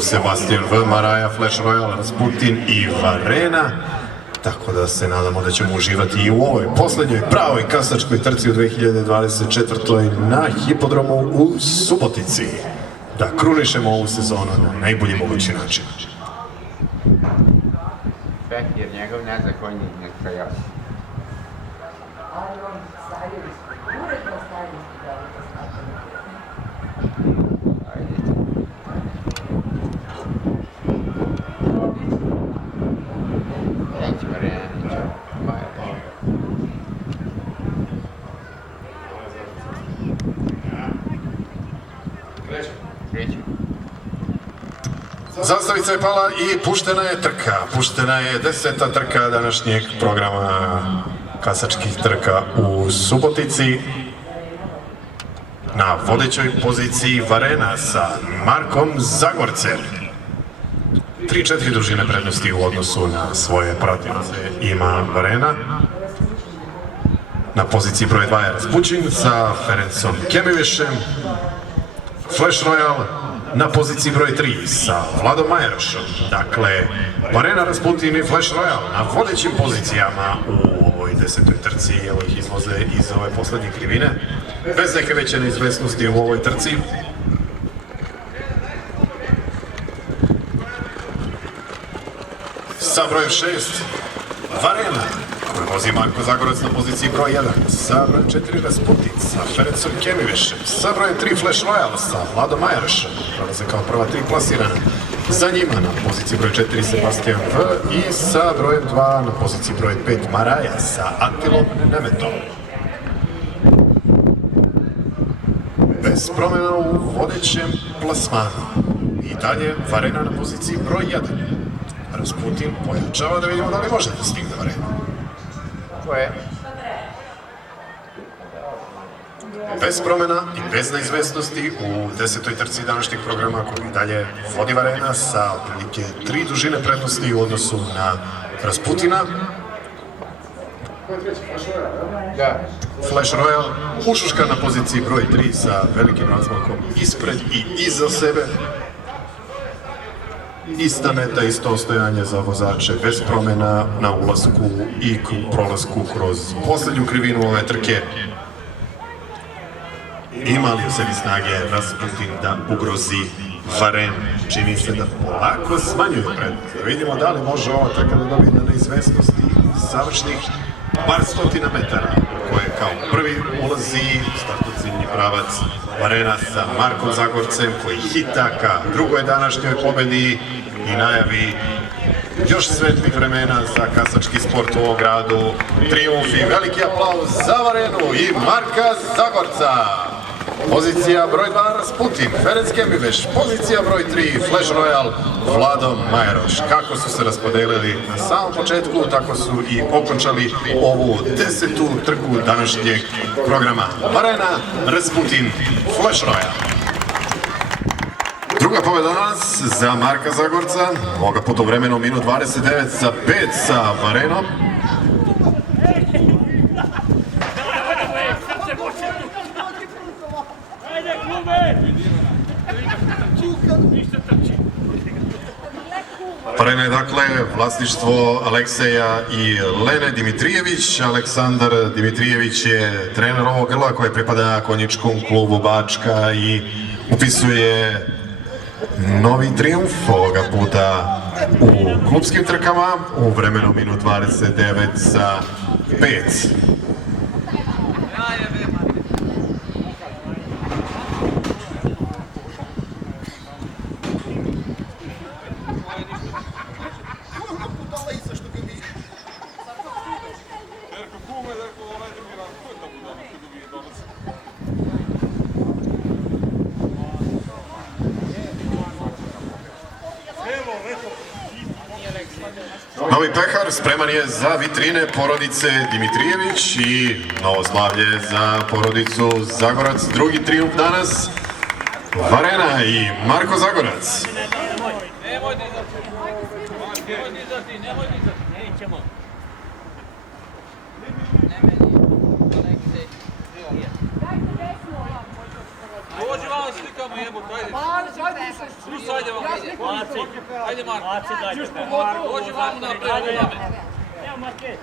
Sebastian V, Maraja, Flash Royal, Rasputin i Varena. Tako da se nadamo da ćemo uživati i u ovoj poslednjoj pravoj kasačkoj trci u 2024. na hipodromu u Subotici. Da krunišemo ovu sezonu na najbolji mogući način. Jer njegov nezakonji neka jas. Ali on stavio uredno stavio da li to stavio. Neće Marjanića, moja Boga. Krećemo. Zastavica je pala i puštena je trka. Puštena je 10. trka današnjeg programa kasačkih trka u Subotici. Na vodećoj poziciji Varena sa Markom Zagorcem. 3-4 dužine prednosti u odnosu na svoje protivnice ima Varena. Na poziciji broj 2 je Rasputin sa Ferencom Kemivišem. Flash Royal na poziciji broj 3 sa Vladom Majerošom. Dakle, Varena, Rasputin i Flash Royal na vodećim pozicijama u ovoj 10. trci. Evo ih izlaze iz ove poslednje krivine. Bez neke veće neizvesnosti u ovoj trci. Sa brojem 6, Varena, koji vozi Marko Zagorac na poziciji broj 1, sa brojem 4 Rasputin, sa Ferencom Kemivišem, sa brojem 3 Flash Royal, sa Vladom Majerošom, prolaze kao prva 3 plasirana. Za njima na poziciji broj 4 Sebastian V i sa brojem 2 na poziciji broj 5 Maraja sa Attilom Nemetom. Bez promjena u vodećem plasmanu. I dalje Varena na poziciji broj 1. Rasputin pojačava da vidimo da li može da stigne Varenu. To je. Bez promjena i bez neizvesnosti u 10. trci današnjeg programa koji dalje vodi Varena sa otprilike 3 dužine prednosti u odnosu na Rasputina. Da. Flash Royal ušuška na poziciji broj 3 sa velikim razmakom ispred i iza sebe. Ista meta, isto ostojanje za vozače, bez promjena na ulasku i prolasku kroz poslednju krivinu ove trke. Ima li u sebi snage Rasputin da ugrozi Varenu? Čini se da polako smanjuje prednost. Da vidimo da li može ova trka da dobije na neizvesnosti završnih par stotina metara, koje kao prvi ulazi u startociljni pravac Varena sa Markom Zagorcem, koji hita ka drugoj današnjoj pobedi i najavi još svetlih vremena za kasački sport u ovom gradu. Trijumf i veliki aplauz za Varenu i Marka Zagorca. Pozicija broj 2 Rasputin, Ferenc Kemiveš, pozicija broj 3 Flash Royal, Vlado Majeroš. Kako su se raspodelili na samom početku, tako su i okončali ovu 10. trku današnjeg programa. Varena, Rasputin, Flash Royal. Druga pobjeda danas za Marka Zagorca, ovoga puta u vremenu minut 29 za 5 sa Varenom. Varena je dakle vlasništvo Alekseja i Lene Dimitrijević. Aleksandar Dimitrijević je trener ovog grla koji pripada konjičkom klubu Bačka i upisuje novi trijumf ovoga puta u klubskim trkama u vremenu minut 29 za 5. Novi pehar spreman je za vitrine porodice Dimitrijević i novo slavlje za porodicu Zagorac. Drugi trijumf danas, Varena i Marko Zagorac. Dođi malo da slikamo jebote, ajde. Marić, ajde više. Plus, ajde vam. Ja slikam. Ajde Marko. Ćeš Dođi vam napred. Evo Marke.